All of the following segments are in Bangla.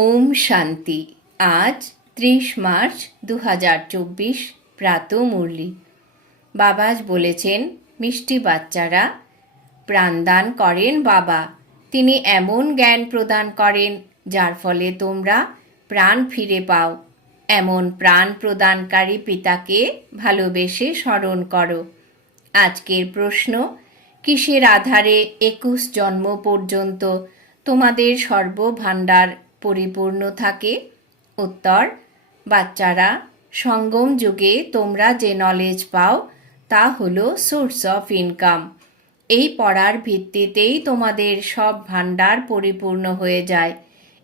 ওম শান্তি। আজ ত্রিশ মার্চ দু হাজার চব্বিশ প্রাত মুরলি বাবাজ বলেছেন, মিষ্টি বাচ্চারা প্রাণদান করেন বাবা। তিনি এমন জ্ঞান প্রদান করেন, যার ফলে তোমরা প্রাণ ফিরে পাও। এমন প্রাণ প্রদানকারী পিতাকে ভালোবেসে স্মরণ করো। আজকের প্রশ্ন, কিসের আধারে একুশ জন্ম পর্যন্ত তোমাদের সর্বভাণ্ডার পরিপূর্ণ থাকে। উত্তর, বাচ্চারা, সঙ্গম যুগে তোমরা যে নলেজ পাও, তা হলো সোর্স অফ ইনকাম এই পড়ার ভিত্তিতেই তোমাদের সব ভাণ্ডার পরিপূর্ণ হয়ে যায়।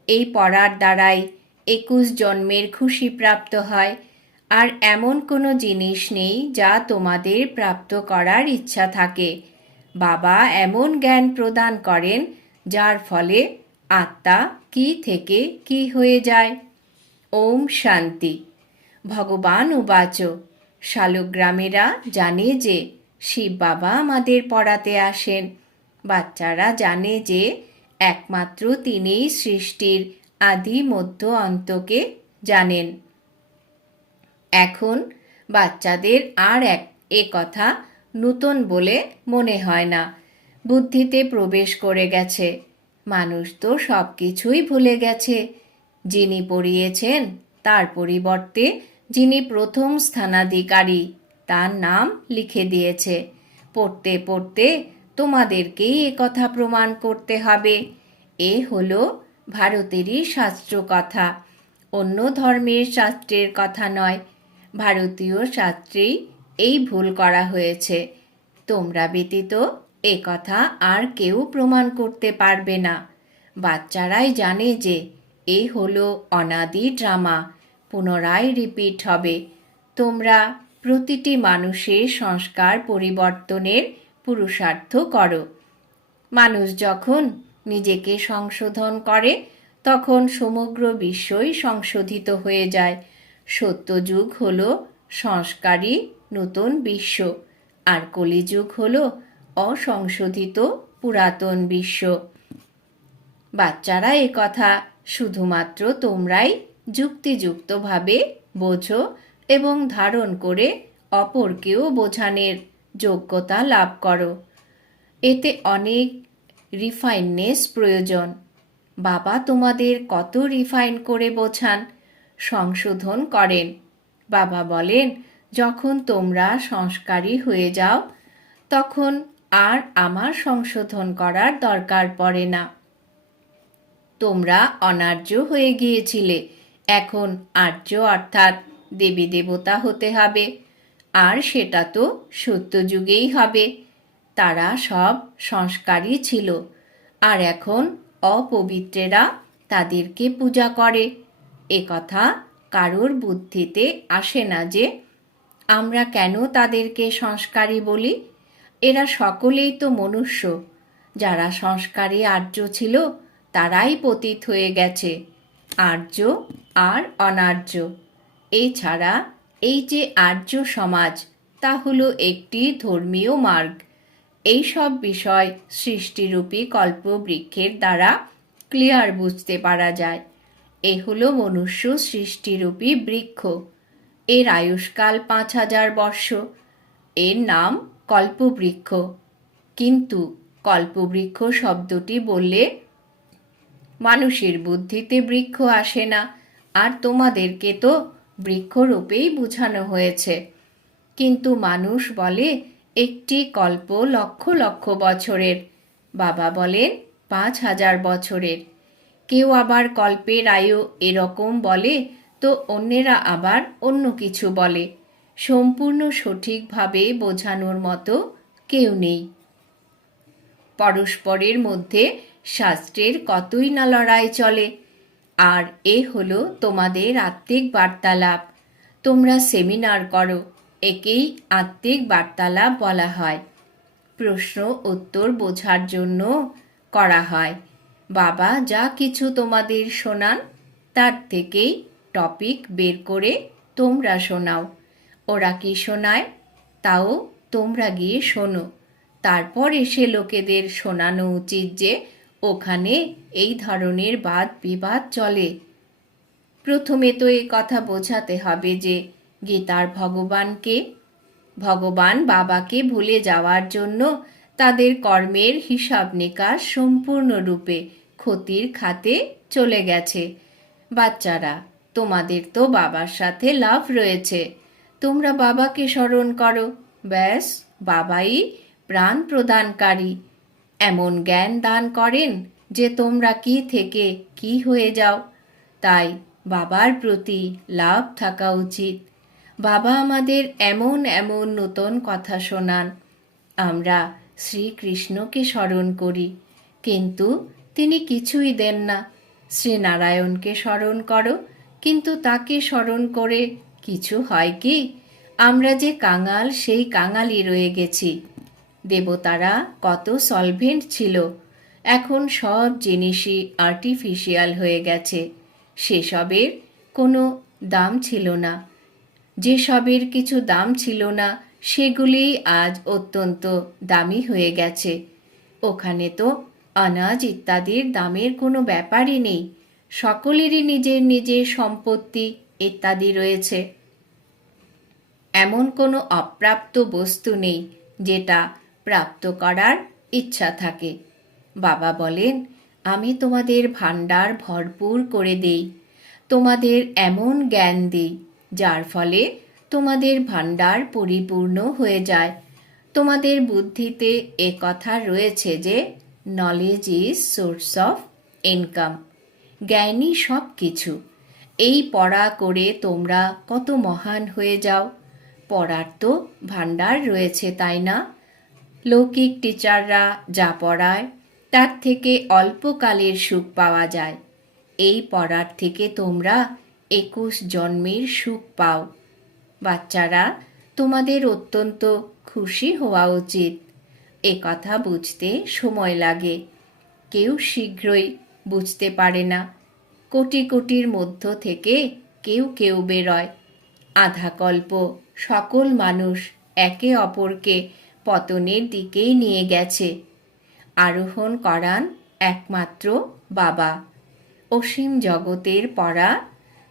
এই পড়ার দ্বারাই একুশ জন্মের খুশি প্রাপ্ত হয়। আর এমন কোনো জিনিস নেই যা তোমাদের প্রাপ্ত করার ইচ্ছা থাকে। বাবা এমন জ্ঞান প্রদান করেন, যার ফলে আত্মা কি থেকে কি হয়ে যায়? ওম শান্তি। ভগবান উবাচ শালগ্রামেরা জানে যে শিব বাবা আমাদের পড়াতে আসেন। বাচ্চারা জানে যে একমাত্র তিনিই সৃষ্টির আদি মধ্য অন্তকে জানেন। এখন বাচ্চাদের আর এক এ কথা নূতন বলে মনে হয় না। বুদ্ধিতে প্রবেশ করে গেছে। মানুষ তো সব কিছুই ভুলে গেছে। যিনি পড়িয়েছেন, তার পরিবর্তে যিনি প্রথম স্থানাধিকারী, তার নাম লিখে দিয়েছে। পড়তে পড়তে তোমাদেরকেই কথা প্রমাণ করতে হবে। এ হলো ভারতেরই শাস্ত্র কথা। অন্য ধর্মের শাস্ত্রের কথা নয়। ভারতীয় শাস্ত্রেই এই ভুল করা হয়েছে। তোমরা ব্যতীত এ কথা আর কেউ প্রমাণ করতে পারবে না। বাচ্চারাই জানে যে এ হলো অনাদি ড্রামা। পুনরায় রিপিট হবে। তোমরা প্রতিটি মানুষের সংস্কার পরিবর্তনের পুরুষার্থ করো। মানুষ যখন নিজেকে সংশোধন করে, তখন সমগ্র বিশ্বই সংশোধিত হয়ে যায়। সত্যযুগ হল সংস্কারী নতুন বিশ্ব। আর কলিযুগ হল অসংশোধিত পুরাতন বিশ্ব। বাচ্চারা এ কথা শুধুমাত্র তোমরাই যুক্তিযুক্তভাবে বোঝো এবং ধারণ করে অপরকেও বোঝানোর যোগ্যতা লাভ করো। এতে অনেক রিফাইননেস প্রয়োজন। বাবা তোমাদের কত রিফাইন করে বোঝান, সংশোধন করেন। বাবা বলেন, যখন তোমরা সংস্কারী হয়ে যাও, তখন আর আমার সংশোধন করার দরকার পড়ে না। তোমরা অনার্য হয়ে গিয়েছিলে। এখন আর্য অর্থাৎ দেবী দেবতা হতে হবে। আর সেটা তো সত্যযুগেই হবে। তারা সব সংস্কারই ছিল। আর এখন অপবিত্রেরা তাদেরকে পূজা করে। এ কথা কারোর বুদ্ধিতে আসে না যে, আমরা কেন তাদেরকে সংস্কারী বলি? এরা সকলেই তো মনুষ্য। যারা সংস্কারে আর্য ছিল, তারাই পতিত হয়ে গেছে, আর্য আর অনার্য। এছাড়া এই যে আর্য সমাজ, তা হলো একটি ধর্মীয় মার্গ। এই সব বিষয় সৃষ্টিরূপী কল্পবৃক্ষের দ্বারা ক্লিয়ার বুঝতে পারা যায়। এ হলো মনুষ্য সৃষ্টিরূপী বৃক্ষ। এর আয়ুষ্কাল পাঁচ হাজার বর্ষ। এর নাম কল্পবৃক্ষ। কিন্তু কল্পবৃক্ষ শব্দটি বললে মানুষের বুদ্ধিতে বৃক্ষ আসে না, আর তোমাদেরকে তো বৃক্ষরূপেই বুঝানো হয়েছে। কিন্তু মানুষ বলে, একটি কল্প লক্ষ লক্ষ বছরের। বাবা বলেন, পাঁচ হাজার বছরের। কেউ আবার কল্পের আয়ু এরকম বলে, তো অন্যেরা আবার অন্য কিছু বলে। সম্পূর্ণ সঠিকভাবে বোঝানোর মতো কেউ নেই। পরস্পরের মধ্যে শাস্ত্রের কতই না লড়াই চলে, আর এ হলো তোমাদের আত্মিক বার্তালাপ। তোমরা সেমিনার করো, একেই আত্মিক বার্তালাপ বলা হয়। প্রশ্ন উত্তর বোঝার জন্য করা হয়। বাবা, যা কিছু তোমাদের শোনান, তার থেকেই টপিক বের করে তোমরা শোনাও। ওরা কি শোনায়? তাও তোমরা গিয়ে শোনো। তারপর এসে লোকেদের শোনানো উচিত যে ওখানে এই ধরনের বাদ বিবাদ চলে। প্রথমে তো এই কথা বোঝাতে হবে যে গীতার ভগবানকে, ভগবান বাবাকে ভুলে যাওয়ার জন্য তাদের কর্মের হিসাব নিকাশ সম্পূর্ণরূপে ক্ষতির খাতে চলে গেছে। বাচ্চারা, তোমাদের তো বাবার সাথে লাভ রয়েছে। তোমরা বাবাকে স্মরণ করো। ব্যাস, বাবাই প্রাণ প্রদানকারী। এমন জ্ঞান দান করেন যে তোমরা কি থেকে কি হয়ে যাও। তাই বাবার প্রতি লাভ থাকা উচিত। বাবা আমাদের এমন এমন নতুন কথা শোনান। আমরা শ্রীকৃষ্ণকে স্মরণ করি। কিন্তু তিনি কিছুই দেন না। শ্রীনারায়ণকে স্মরণ করো, কিন্তু তাকে স্মরণ করে কিছু হয় কি? আমরা যে কাঙাল, সেই কাঙালই রয়ে গেছি। দেবতারা কত সলভেন্ট ছিল। এখন সব জিনিসই আর্টিফিশিয়াল হয়ে গেছে। সেসবের কোনো দাম ছিল না। যেসবের কিছু দাম ছিল না, সেগুলি আজ অত্যন্ত দামি হয়ে গেছে। ওখানে তো আনাজ ইত্যাদির দামের কোনো ব্যাপারই নেই। সকলেরই নিজের নিজের সম্পত্তি ইত্যাদি রয়েছে। এমন কোনো অপ্রাপ্ত বস্তু নেই যেটা প্রাপ্ত করার ইচ্ছা থাকে। বাবা বলেন, আমি তোমাদের ভাণ্ডার ভরপুর করে দেই, তোমাদের এমন জ্ঞান দিই, যার ফলে তোমাদের ভাণ্ডার পরিপূর্ণ হয়ে যায়। তোমাদের বুদ্ধিতে এ কথা রয়েছে যে knowledge is source of income জ্ঞানই সব কিছু এই পড়া করে তোমরা কত মহান হয়ে যাও। পড়ার তো ভাণ্ডার রয়েছে, তাই না? লৌকিক টিচাররা যা পড়ায়, তার থেকে অল্পকালের সুখ পাওয়া যায়। এই পড়ার থেকে তোমরা একুশ জন্মের সুখ পাও। বাচ্চারা, তোমাদের অত্যন্ত খুশি হওয়া উচিত। এ কথা বুঝতে সময় লাগে। কেউ শীঘ্রই বুঝতে পারে না। কোটি কোটির মধ্য থেকে কেউ কেউ বেরোয়। আধাকল্প। সকল মানুষ একে অপরকে পতনের দিকেই নিয়ে গেছে। আরোহণ করান একমাত্র বাবা। অসীম জগতের পড়া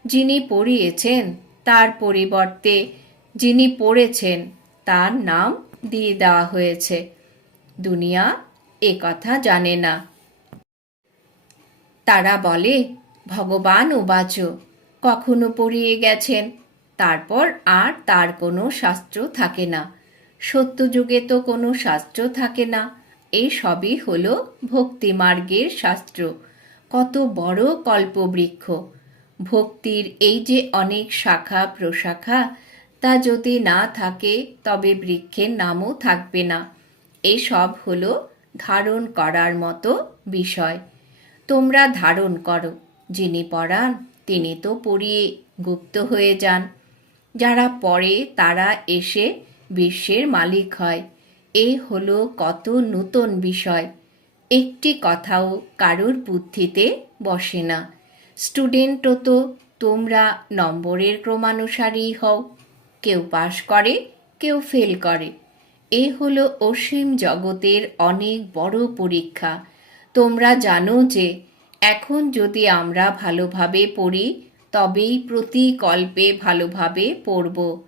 যিনি পড়িয়েছেন, তার পরিবর্তে যিনি পড়েছেন, তার নাম দিয়ে দেওয়া হয়েছে। দুনিয়া এ কথা জানে না। তারা বলে, ভগবান উবাচ, কখনো পড়িয়ে গেছেন? তারপর আর তার কোনো শাস্ত্র থাকে না। সত্যযুগে তো কোনো শাস্ত্র থাকে না। এই সবই হলো ভক্তিমার্গের শাস্ত্র। কত বড় কল্পবৃক্ষ। ভক্তির এই যে অনেক শাখা প্রশাখা, তা যদি না থাকে, তবে বৃক্ষের নামও থাকবে না। এসব হল ধারণ করার মতো বিষয়। তোমরা ধারণ করো। যিনি পড়ান তিনি তো পড়িয়ে গুপ্ত হয়ে যান। যারা পড়ে, তারা এসে বিশ্বের মালিক হয়। এ হলো কত নূতন বিষয়। একটি কথাও কারুর বুদ্ধিতে বসে না। স্টুডেন্টও তো তোমরা নম্বরের ক্রমানুসারেই হও। কেউ পাশ করে, কেউ ফেল করে। এ হলো অসীম জগতের অনেক বড় পরীক্ষা। তোমরা জানো যে, এখন যদি আমরা ভালোভাবে পড়ি তবেই প্রতি কল্পে ভালোভাবে পড়ব।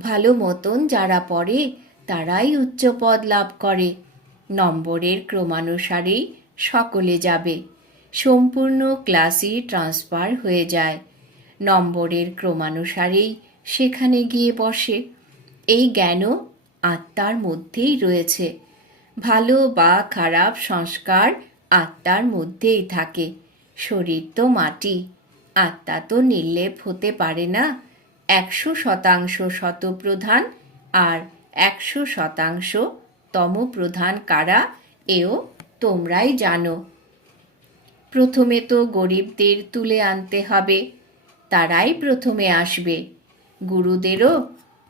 ভালো মতন যারা পড়ে, তারাই উচ্চ পদ লাভ করে। নম্বরের ক্রমানুসারেই সকলে যাবে। সম্পূর্ণ ক্লাসই ট্রান্সফার হয়ে যায়। নম্বরের ক্রমানুসারেই সেখানে গিয়ে বসে। এই জ্ঞানও আত্মার মধ্যেই রয়েছে। ভালো বা খারাপ সংস্কার আত্মার মধ্যেই থাকে। শরীর তো মাটি। আত্মা তো নির্লেপ হতে পারে না। একশো শতাংশ শতপ্রধান আর একশো শতাংশ তমপ্রধান কারা, এও তোমরাই জানো। প্রথমে তো গরিবদের তুলে আনতে হবে, তারাই প্রথমে আসবে। গুরুদেরও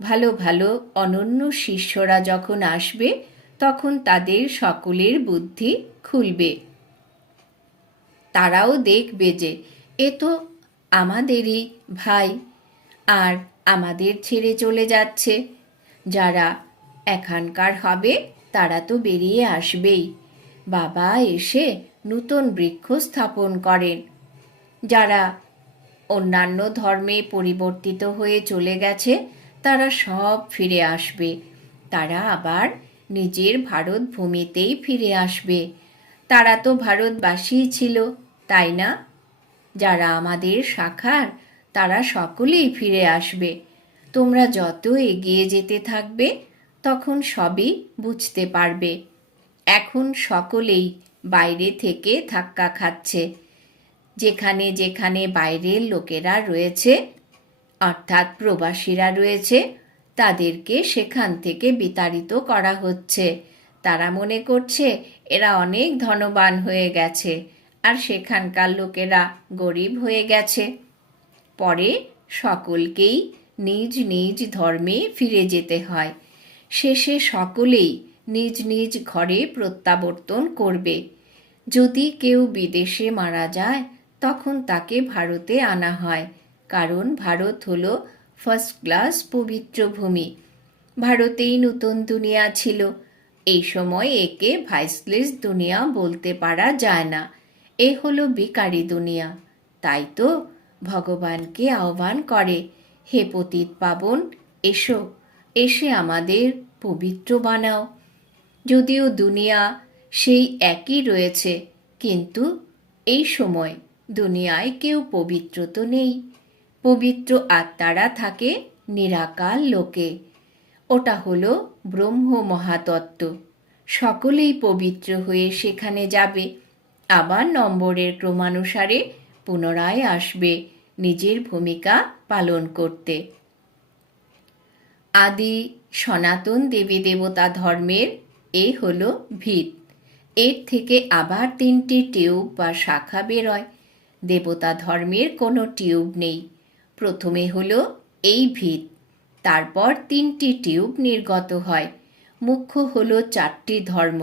ভালো ভালো অনন্য শিষ্যরা যখন আসবে, তখন তাদের সকলের বুদ্ধি খুলবে। তারাও দেখবে যে এ তো আমাদেরই ভাই আর আমাদের ছেড়ে চলে যাচ্ছে। যারা এখানকার হবে, তারা তো বেরিয়ে আসবেই। বাবা এসে নূতন বৃক্ষ স্থাপন করেন। যারা অন্যান্য ধর্মে পরিবর্তিত হয়ে চলে গেছে, তারা সব ফিরে আসবে। তারা আবার নিজের ভারত ভূমিতেই ফিরে আসবে। তারা তো ভারতবাসীই ছিল, তাই না? যারা আমাদের শাখার, তারা সকলেই ফিরে আসবে। তোমরা যত এগিয়ে যেতে থাকবে, তখন সবই বুঝতে পারবে। এখন সকলেই বাইরে থেকে ধাক্কা খাচ্ছে। যেখানে যেখানে বাইরের লোকেরা রয়েছে, অর্থাৎ প্রবাসীরা রয়েছে, তাদেরকে সেখান থেকে বিতাড়িত করা হচ্ছে। তারা মনে করছে, এরা অনেক ধনবান হয়ে গেছে। আর সেখানকার লোকেরা গরিব হয়ে গেছে। পরে সকলকেই নিজ নিজ ধর্মে ফিরে যেতে হয়। শেষে সকলেই নিজ নিজ ঘরে প্রত্যাবর্তন করবে। যদি কেউ বিদেশে মারা যায়, তখন তাকে ভারতে আনা হয়, কারণ ভারত হল ফার্স্ট ক্লাস পবিত্র ভূমি। ভারতেই নতুন দুনিয়া ছিল। এই সময় একে ভাইসলেস দুনিয়া বলতে পারা যায় না। এ হলো বিকারী দুনিয়া। তাই তো ভগবানকে আহ্বান করে, হে পতিত পাবন, এসো, এসে আমাদের পবিত্র বানাও। যদিও দুনিয়া সেই একই রয়েছে, কিন্তু এই সময় দুনিয়ায় কেউ পবিত্র তো নেই। পবিত্র আত্মারা থাকে নিরাকার লোকে। ওটা হলো ব্রহ্ম মহাতত্ত্ব সকলেই পবিত্র হয়ে সেখানে যাবে। আবার নম্বরের ক্রমানুসারে পুনরায় আসবে নিজের ভূমিকা পালন করতে। আদি সনাতন দেবী দেবতা ধর্মের এ হল ভিত। এর থেকে আবার তিনটি টিউব বা শাখা বেরোয়। দেবতা ধর্মের কোনো টিউব নেই। প্রথমে হলো এই ভিত। তারপর তিনটি টিউব নির্গত হয়। মুখ্য হল চারটি ধর্ম।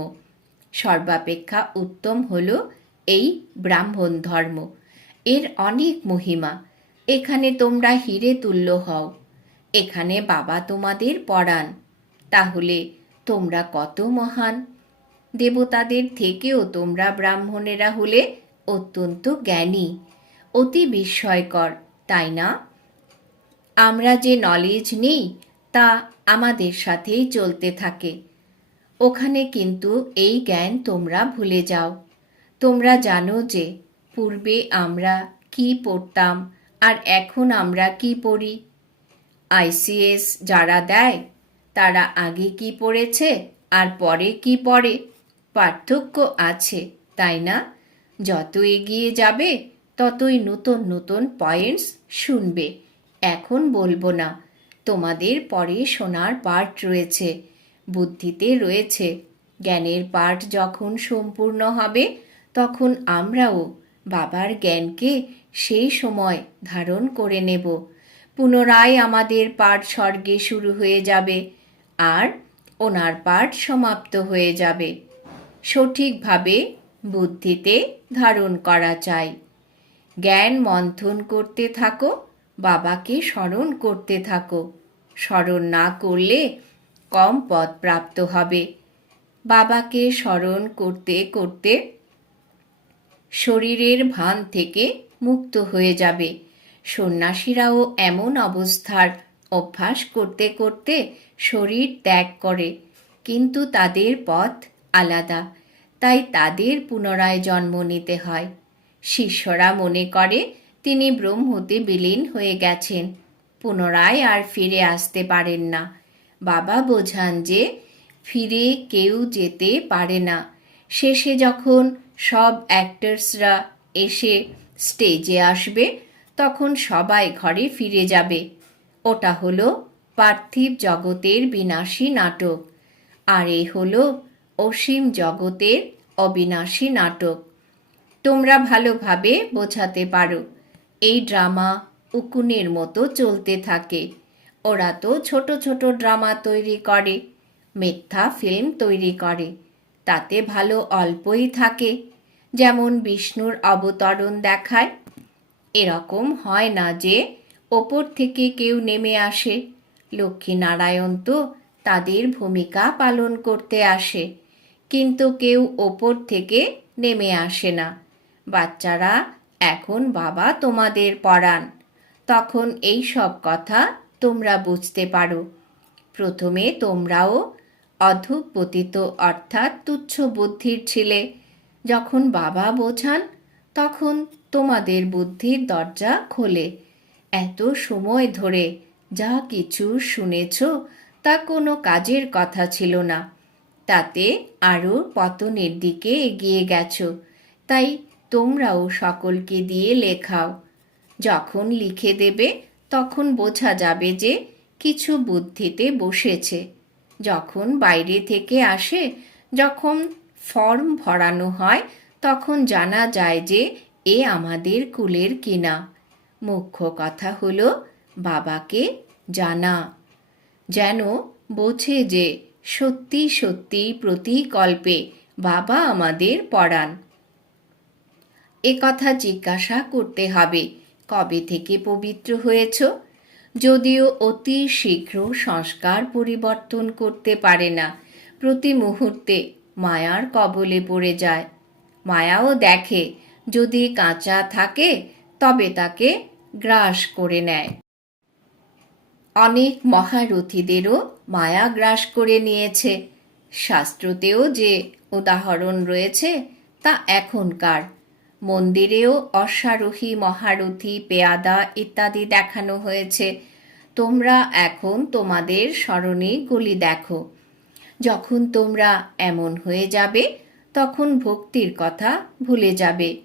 সর্বাপেক্ষা উত্তম হল এই ব্রাহ্মণ ধর্ম। এর অনেক মহিমা। এখানে তোমরা হিরে তুল্য হও। এখানে বাবা তোমাদের পড়ান তাহলে তোমরা কত মহান? দেবতাদের থেকেও তোমরা ব্রাহ্মণেরা হলে অত্যন্ত জ্ঞানী। অতি বিস্ময়কর, তাই না? আমরা যে নলেজ নেই, তা আমাদের সাথেই চলতে থাকে। ওখানে কিন্তু এই জ্ঞান তোমরা ভুলে যাও। তোমরা জানো যে পূর্বে আমরা কি পড়তাম আর এখন আমরা কি পড়ি? আইসিএস যারা দেয়, তারা আগে কি পড়েছে আর পরে কি পড়ে? পার্থক্য আছে, তাই না? যত এগিয়ে যাবে, ততই নতুন নতুন পয়েন্টস শুনবে। এখন বলব না, তোমাদের পরে শোনার পার্ট রয়েছে। বুদ্ধিতে রয়েছে। জ্ঞানের পাঠ যখন সম্পূর্ণ হবে, তখন আমরাও বাবার জ্ঞানকে সেই সময় ধারণ করে নেব। পুনরায় আমাদের পাঠ স্বর্গে শুরু হয়ে যাবে আর ওনার পাঠ সমাপ্ত হয়ে যাবে। সঠিকভাবে বুদ্ধিতে ধারণ করা চাই। জ্ঞান মন্থন করতে থাকো, বাবাকে স্মরণ করতে থাকো। স্মরণ না করলে কম পদ প্রাপ্ত হবে। বাবাকে স্মরণ করতে করতে শরীরের ভান থেকে মুক্ত হয়ে যাবে। সন্ন্যাসীরাও এমন অবস্থার অভ্যাস করতে করতে শরীর ত্যাগ করে, কিন্তু তাদের পথ আলাদা, তাই তাদের পুনরায় জন্ম নিতে হয়। শিষ্যরা মনে করে, তিনি ব্রহ্মতে বিলীন হয়ে গেছেন, পুনরায় আর ফিরে আসতে পারেন না। বাবা বোঝান যে ফিরে কেউ যেতে পারে না। শেষে যখন সব অ্যাক্টার্সরা এসে স্টেজে আসবে, তখন সবাই ঘরে ফিরে যাবে। ওটা হলো পার্থিব জগতের বিনাশী নাটক। আর এ হলো অসীম জগতের অবিনাশী নাটক। তোমরা ভালোভাবে বোঝাতে পারো। এই ড্রামা উকুনের মতো চলতে থাকে। ওরা তো ছোট ছোট ড্রামা তৈরি করে, মিথ্যা ফিল্ম তৈরি করে। তাতে ভালো অল্পই থাকে, যেমন বিষ্ণুর অবতরণ দেখায়। এরকম হয় না যে ওপর থেকে কেউ নেমে আসে। লক্ষ্মীনারায়ণ তো তাদের ভূমিকা পালন করতে আসে, কিন্তু কেউ ওপর থেকে নেমে আসে না। বাচ্চারা, এখন বাবা তোমাদের পড়ান। তখন এই সব কথা তোমরা বুঝতে পারো। প্রথমে তোমরাও অধঃপতিত অর্থাৎ তুচ্ছ বুদ্ধির ছিলে। যখন বাবা বোঝান, তখন তোমাদের বুদ্ধির দরজা খোলে। এত সময় ধরে যা কিছু শুনেছ, তা কোনো কাজের কথা ছিল না। তাতে আরও পতনের দিকে এগিয়ে গেছ। তাই তোমরাও সকলকে দিয়ে লেখাও। যখন লিখে দেবে তখন বোঝা যাবে যে কিছু বুদ্ধিতে বসেছে। যখন বাইরে থেকে আসে, যখন ফর্ম ভরানো হয়, তখন জানা যায় যে এ আমাদের কুলের কিনা। মুখ্য কথা হল, বাবাকে জানা। যেন বোঝে যে সত্যি সত্যি প্রতিকল্পে বাবা আমাদের পড়ান কথা জিজ্ঞাসা করতে হবে কবে থেকে পবিত্র হয়েছ? যদিও অতি শীঘ্র সংস্কার পরিবর্তন করতে পারে না। প্রতি মুহূর্তে মায়ার কবলে পড়ে যায়। মায়াও দেখে, যদি কাঁচা থাকে, তবে তাকে গ্রাস করে নেয়। অনেক মহারথীদেরও মায়া গ্রাস করে নিয়েছে। শাস্ত্রতেও যে উদাহরণ রয়েছে, তা এখনকার। মন্দিরেও অশ্বারোহী, মহারথী, পেয়াদা ইত্যাদি দেখানো হয়েছে। তোমরা এখন তোমাদের স্মরণে গুলি দেখো। যখন তোমরা এমন হয়ে যাবে, তখন ভক্তির কথা ভুলে যাবে।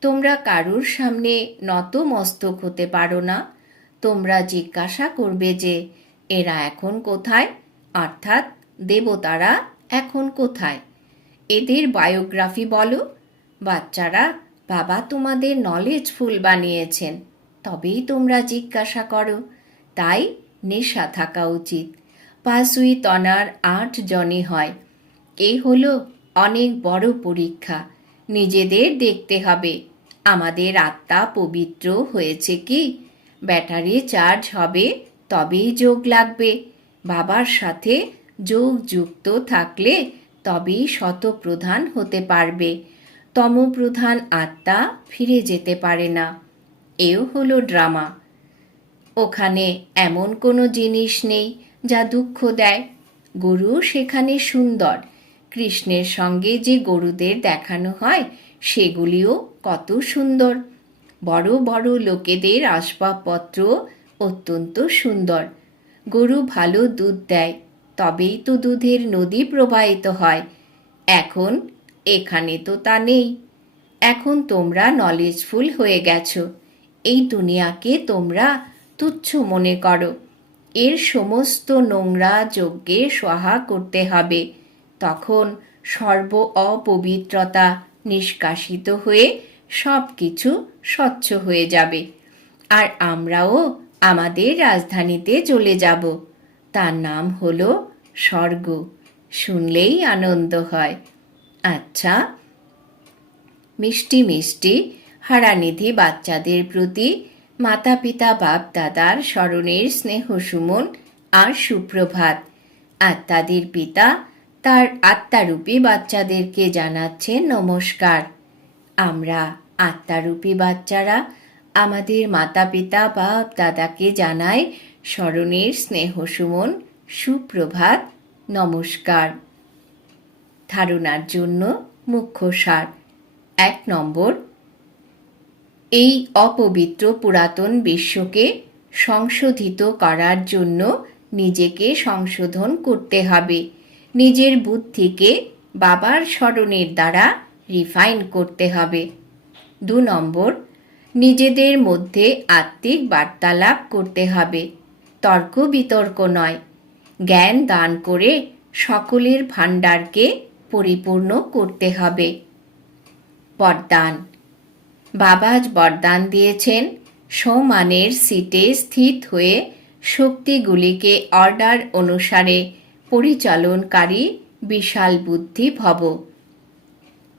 তোমরা কারুর সামনে নত মস্তক হতে পারো না। তোমরা জিজ্ঞাসা করবে যে, এরা এখন কোথায়? অর্থাৎ দেবতারা এখন কোথায়? এদের বায়োগ্রাফি বলো। বাচ্চারা বাবা তোমাদের নলেজফুল বানিয়েছেন, তবেই তোমরা জিজ্ঞাসা করো। তাই নেশা থাকা উচিত। পাঁচুই তনার আট জনে হয়। এই হলো অনেক বড় পরীক্ষা। নিজেদের দেখতে হবে, আমাদের আত্মা পবিত্র হয়েছে কি? ব্যাটারি চার্জ হবে, তবেই যোগ লাগবে। বাবার সাথে যোগ যুক্ত থাকলে তবেই শতপ্রধান হতে পারবে। তমপ্রধান আত্মা ফিরে যেতে পারে না। এও হলো ড্রামা। ওখানে এমন কোনো জিনিস নেই যা দুঃখ দেয়। গরু সেখানে সুন্দর। কৃষ্ণের সঙ্গে যে গরুদের দেখানো হয়, সেগুলিও কত সুন্দর। বড় বড় লোকেদের আসবাবপত্র অত্যন্ত সুন্দর। গরু ভালো দুধ দেয়, তবেই তো দুধের নদী প্রবাহিত হয়। এখন এখানে তো তা নেই। এখন তোমরা নলেজফুল হয়ে গেছো। এই দুনিয়াকে তোমরা তুচ্ছ মনে করো। এর সমস্ত নোংরা যজ্ঞে সহা করতে হবে। তখন সর্ব অপবিত্রতা নিষ্কাশিত হয়ে সব কিছু স্বচ্ছ হয়ে যাবে। আর আমরাও আমাদের রাজধানীতে চলে যাব। তার নাম হলো স্বর্গ। শুনলেই আনন্দ হয়। আচ্ছা। মিষ্টি মিষ্টি, হারানিধি বাচ্চাদের প্রতি মাতা পিতা বাপ দাদার স্মরণের স্নেহ সুমন আর সুপ্রভাত। আত্মাদের পিতা, তার আত্মারূপী বাচ্চাদেরকে জানাচ্ছে নমস্কার। আমরা আত্মারূপী বাচ্চারা আমাদের মাতা পিতা বাপ দাদাকে জানাই স্মরণের স্নেহ সুমন, সুপ্রভাত, নমস্কার। ধারণার জন্য মুখ্য সার। এক নম্বর, এই অপবিত্র পুরাতন বিশ্বকে সংশোধিত করার জন্য নিজেকে সংশোধন করতে হবে। নিজের বুদ্ধিকে বাবার স্মরণের দ্বারা রিফাইন করতে হবে। দু নম্বর, নিজেদের মধ্যে আত্মিক বার্তালাপ করতে হবে। তর্ক বিতর্ক নয়। জ্ঞান দান করে সকলের ভাণ্ডারকে পরিপূর্ণ করতে হবে। বরদান। বাবাজ বরদান দিয়েছেন। সমানের সিটে স্থিত হয়ে শক্তিগুলিকে অর্ডার অনুসারে পরিচালনকারী বিশাল বুদ্ধি ভব।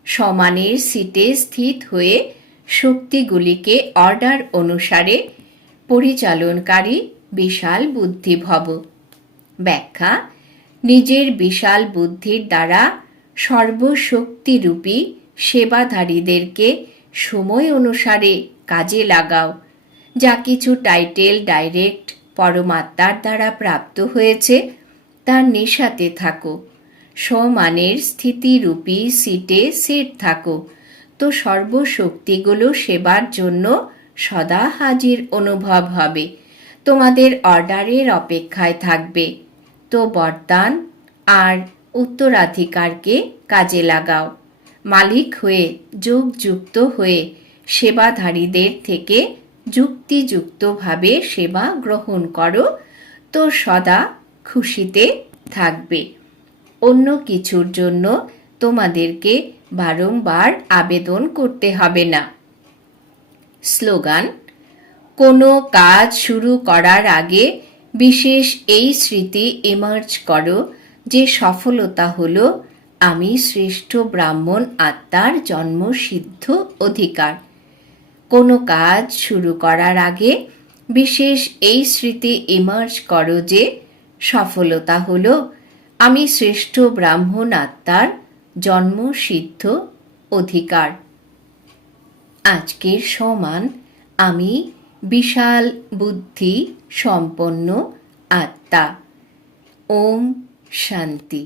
সমানের সিটে স্থিত হয়ে শক্তিগুলিকে অর্ডার অনুসারে পরিচালনকারী বিশাল বুদ্ধি ভব। ব্যাখ্যা, নিজের বিশাল বুদ্ধির দ্বারা সর্বশক্তিরূপী সেবাধারীদেরকে সময় অনুসারে কাজে লাগাও। যা কিছু টাইটেল ডাইরেক্ট পরমাত্মার দ্বারা প্রাপ্ত হয়েছে, তার নেশাতে থাকো। সমানের স্থিতিরূপী সিটে সেট থাকো। তো সর্বশক্তিগুলো সেবার জন্য সদা হাজির অনুভব হবে। তোমাদের অর্ডারের অপেক্ষায় থাকবে। তো বরদান আর উত্তরাধিকারকে কাজে লাগাও। মালিক হয়ে, যোগযুক্ত হয়ে সেবাধারীদের থেকে যুক্তিযুক্তভাবে সেবা গ্রহণ করো, তো সদা খুশিতে থাকবে। অন্য কিছুর জন্য তোমাদেরকে বারংবার আবেদন করতে হবে না। স্লোগান, কোনো কাজ শুরু করার আগে বিশেষ এই স্মৃতি এমার্জ করো যে সফলতা হলো, আমি শ্রেষ্ঠ ব্রাহ্মণ আত্মার জন্মসিদ্ধ অধিকার। কোনো কাজ শুরু করার আগে বিশেষ এই স্মৃতি ইমার্জ করো যে সফলতা হলো, আমি শ্রেষ্ঠ ব্রাহ্মণ আত্মার জন্মসিদ্ধ অধিকার। আজকের সমান আমি বিশাল বুদ্ধি সম্পন্ন আত্মা। ওম শান্তি